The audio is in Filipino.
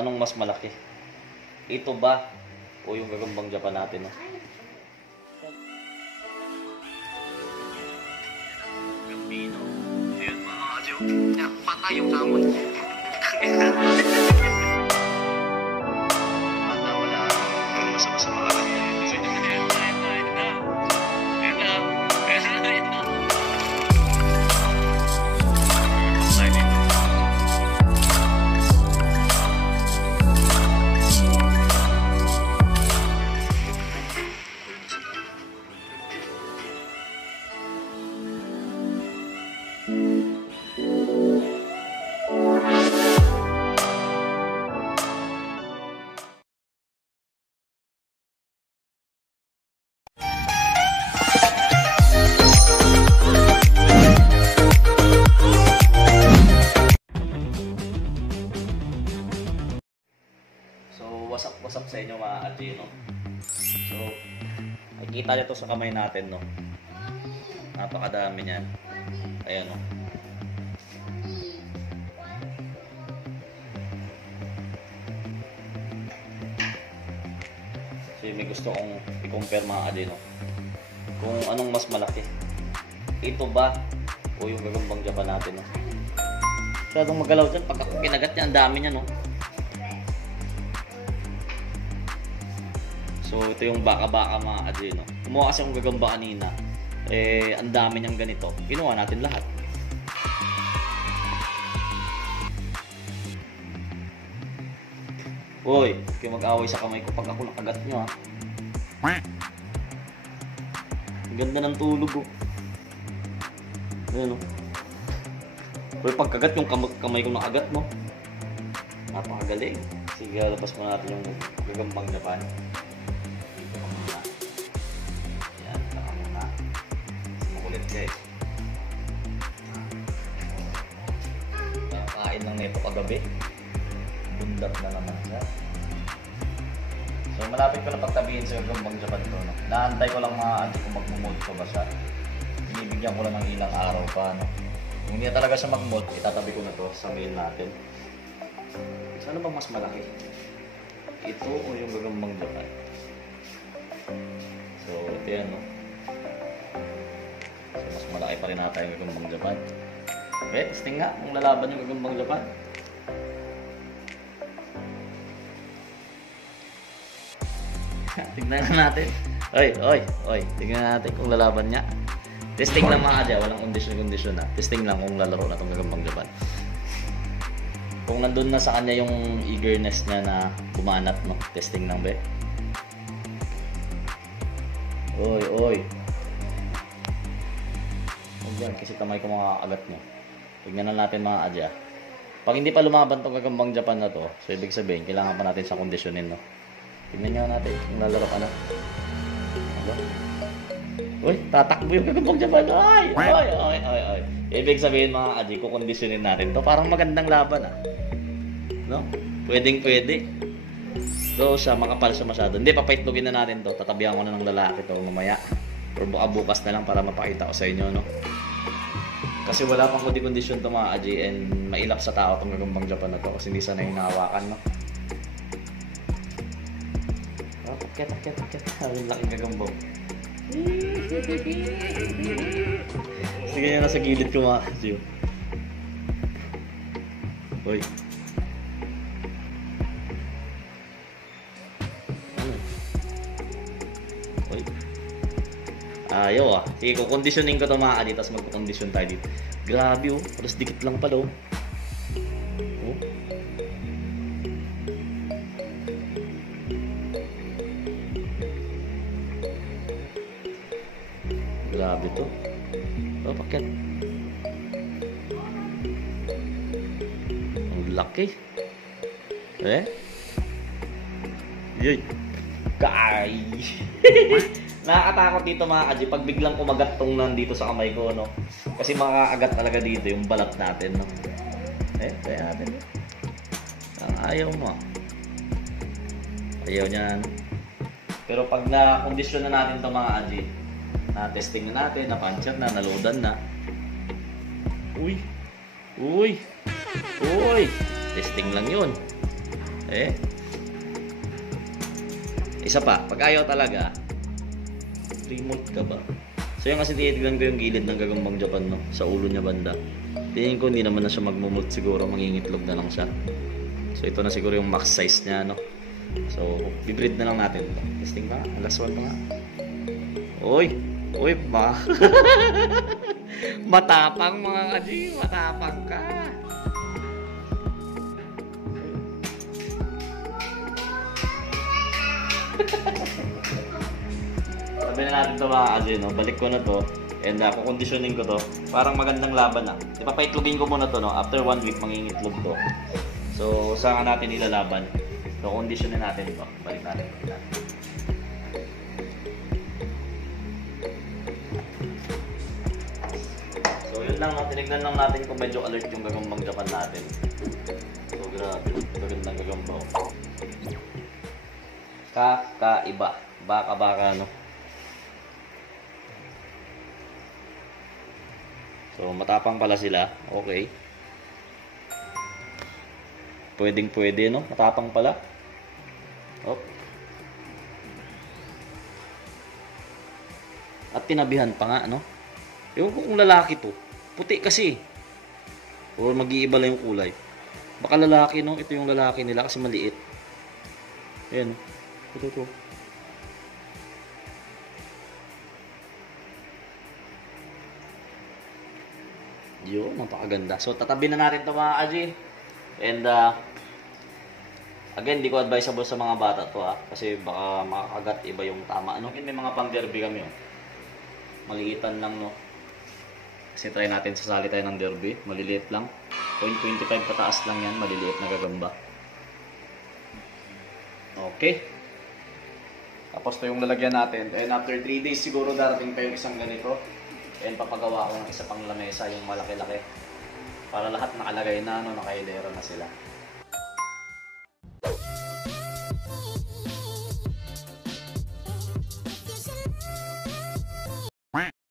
Anong mas malaki? Ito ba o yung gagambang Japan natin? No? Gambino. Ayun mga kadyo. Patay yung hamon. Bata wala. Pero masama sa mga kanya. What's up sa inyo mga Adino? So, nakikita nito sa kamay natin, no? Napakadami niyan. Ayan, no? So, may gusto kong i-compare mga Adino. Kung anong mas malaki. Ito ba o yung gagambang Japan natin, no? Masyadong magalaw dyan. Pagka kinagat niya, ang dami niya, no? So, ito yung baka-baka mga Adino. Kumuha kasi akong gagamba kanina. Ang dami niyang ganito. Kinuha natin lahat. Uy, kayo mag-away sa kamay ko pag ako nakagat nyo, ha. Ang ganda ng tulog, oh. Ayan, oh. Uy, pagkagat yung kamay ko nakagat mo. Napakagaling. Sige, labas mo natin yung gagambang Japan. Guys, kain lang nito kagabi. Bundat na naman siya. So malapit ko na pagtabihin sa gagambang Japan ko, no? Naantay ko lang mga anti kung mag-mold ko ba siya. Binibigyan ko lang ng ilang araw pa, no? Kung hindi talaga siya mag-mold, itatabi ko na to sa mail natin. So ano bang mas malaki? Ito o yung gagambang Japan? So ito yan, no? Mas malaki pa rin nata yung gagambang Japan. Wait, testing nga kung lalaban yung gagambang Japan. Tignan na natin. Oy, tignan natin kung lalaban niya. Testing lang mga kadya, walang kondisyon na. Testing lang kung lalaro na itong gagambang Japan. Kung nandun na sa kanya yung eagerness niya na bumanat, no? Testing lang, be. Oy. Yan, kasi kamay ko mga agat nyo. Tignan na natin mga adya. Pag hindi pa lumaban itong gagambang Japan na to, so ibig sabihin, kailangan pa natin sa kondisyonin, no? Tignan nyo natin kung lalaro ka na. Uy, tatakbo yung gagambang Japan. Oy. Ibig sabihin mga adya, kukondisyonin natin to. Parang magandang laban, ah. No? Pwede. So siya, makapal siya masyado. Hindi, papaitlogin na natin to. Tatabihan ko na ng lalaki to mamaya. Or bukas na lang para mapakita ko sa inyo, no? Kasi wala pang kondisyon to mga Aji, and mailap sa tao itong gagambang Japan na to kasi hindi sanay hinahawakan, no? Akit. Ang laking gagambang. Sige nyo nasa gilid ko mga Aji. Uy. Ayaw, ah. Sige, kukondisyonin ko ito mga Adi, tapos magkukondisyon tayo dito. Grabe, oh. Alas dikit lang pala, oh. Grabe to. Oh, pakyat. Ang laki. Yay. Kay. Nakakatakot dito mga Aji pag biglang kumagat tong nandito sa kamay ko, no? Kasi makakagat talaga dito yung balat natin, no? Kaya natin. Ayaw mo. Ayaw niyan. Pero pag na-kondisyon na natin ito mga Aji, na-testing na natin, na-puncture na, na-loadan na. Uy! Testing lang yun. Eh. Isa pa, pag ayaw talaga, remote ka ba? So yung kasi tinitignan ko yung gilid ng gagambang Japan, no? Sa ulo niya banda. Tingin ko hindi naman na siya magmumult siguro, mangingitlog na lang siya. So ito na siguro yung max size niya, no? So, bibreed na lang natin ito. Testing pa nga, last one pa nga. Uy! Uy, ba? Matapang mga kaji, matapang ka. Sabi na natin ito mga kaji, no? Balik ko na to. And kukonditioning ko to. Parang magandang laban na. Ipapaitlogin ko muna to, no? After 1 week, mangingitlog to. So, saan ka natin ilalaban? So, conditionin natin ito. Balik natin. So, yun lang, no? Tinignan lang natin kung medyo alert yung gagambang Japan natin. So, grabe. Magandang gagamba. Kakaiba. Baka-baka, no? So, matapang pala sila. Okay. Pwedeng-pwede, no? Matapang pala. Oh. At tinabihan pa nga, no? Ewan ko kung lalaki to. Puti kasi. O mag-iiba lang yung kulay. Baka lalaki, no? Ito yung lalaki nila kasi maliit. Ayan. Ito. Yun, napakaganda. So, tatabi na natin ito mga kaji. And, again, di ko advisable sa mga bata to kasi baka makakagat iba yung tama. Ano? May mga pang-derby kami, oh. Maliitan lang, no? Kasi try natin sasali tayo ng derby. Maliliit lang. 0.25 pataas lang yan. Maliliit na gagamba. Okay. Tapos ito yung lalagyan natin. And after 3 days siguro darating pa yung isang ganito. And papagawa ko ng isa pang lamesa, yung malaki-laki. Para lahat nakalagay na, no, nakailera na sila.